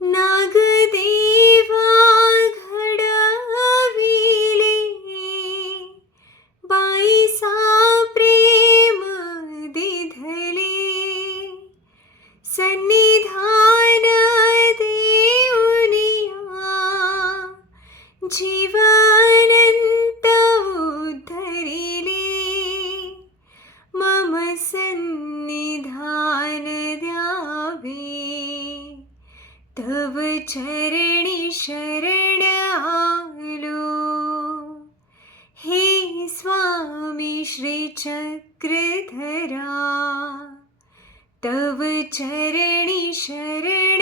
नागदेवा घडविले बाईसा प्रेम दिधले सन्निधान देऊनिया जीवानंत उद्धरिले मम सन्निधान द्यावे तव चरणी शरण आलो हे स्वामी श्री चक्रधरा तव चरणी शरण